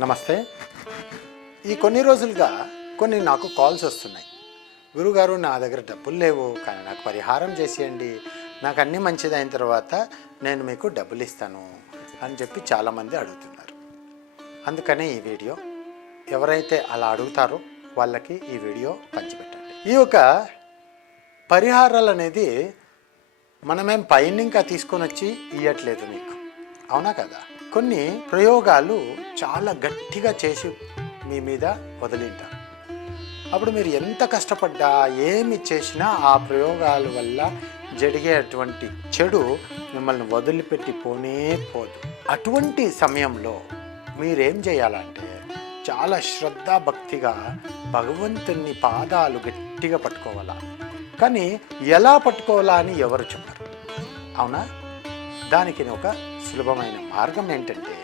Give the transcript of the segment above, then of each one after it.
నమస్తే. ఈ కొన్ని రోజులుగా కొన్ని నాకు కాల్స్ వస్తున్నాయి. గురుగారు నా దగ్గర డబ్బులు లేవు కానీ నాకు పరిహారం చేసేయండి. నాకు అన్నీ మంచిది అయిన తర్వాత నేను మీకు డబ్బులు ఇస్తాను అని చెప్పి చాలామంది అడుగుతున్నారు. అందుకనే ఈ వీడియో ఎవరైతే అలా అడుగుతారో వాళ్ళకి ఈ వీడియో పంచిపెట్టండి. ఈ యొక్క పరిహారాలు అనేది మనమేం పైన ఇంకా తీసుకొని వచ్చి ఇవ్వట్లేదు మీకు. అవునా కదా? కొన్ని ప్రయోగాలు చాలా గట్టిగా చేసి మీ మీద వదిలింటారు. అప్పుడు మీరు ఎంత కష్టపడ్డా ఏమి చేసినా ఆ ప్రయోగాల వల్ల జరిగేటువంటి చెడు మిమ్మల్ని వదిలిపెట్టి పోనే పోదు. అటువంటి సమయంలో మీరేం చేయాలంటే చాలా శ్రద్ధాభక్తిగా భగవంతుని పాదాలు గట్టిగా పట్టుకోవాలా? కానీ ఎలా పట్టుకోవాలా అని ఎవరు చెప్పరు. అవునా? దానికి ఒక సులభమైన మార్గం ఏంటంటే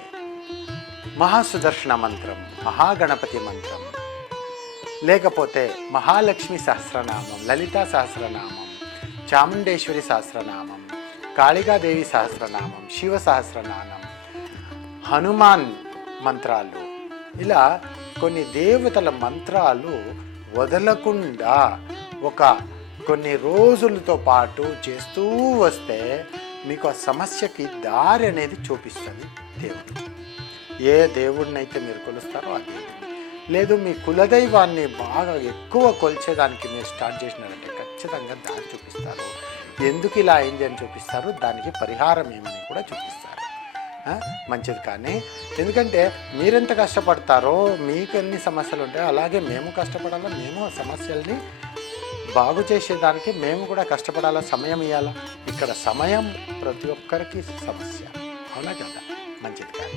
మహాసుదర్శన మంత్రం మహాగణపతి మంత్రం లేకపోతే మహాలక్ష్మి సహస్రనామం లలితా సహస్రనామం చాముండేశ్వరి సహస్రనామం కాళికాదేవి సహస్రనామం శివ సహస్రనామం హనుమాన్ మంత్రాలు. ఇలా కొన్ని దేవతల మంత్రాలు వదలకుండా ఒక కొన్ని రోజులతో పాటు చేస్తూ వస్తే మీకు ఆ సమస్యకి దారి అనేది చూపిస్తుంది దేవుడు. ఏ దేవుడినైతే మీరు కొలుస్తారో ఆ దేవుడు. లేదు మీ కులదైవాన్ని బాగా ఎక్కువ కొలిచేదానికి మీరు స్టార్ట్ చేసినారంటే ఖచ్చితంగా దారి చూపిస్తారు. ఎందుకు ఇలా అయింది అని చూపిస్తారు? దానికి పరిహారం ఏమని కూడా చూపిస్తారు. మంచిది కానీ ఎందుకంటే మీరెంత కష్టపడతారో మీకు ఎన్ని సమస్యలు ఉంటాయో అలాగే మేము కష్టపడాలా? మేము ఆ సమస్యల్ని బాగు చేసేదానికి మేము కూడా కష్టపడాలా? సమయం ఇవ్వాలా ఇక్కడ సమయం ప్రతి ఒక్కరికి సమస్య. అవునా కదా? మంచిది కాదు.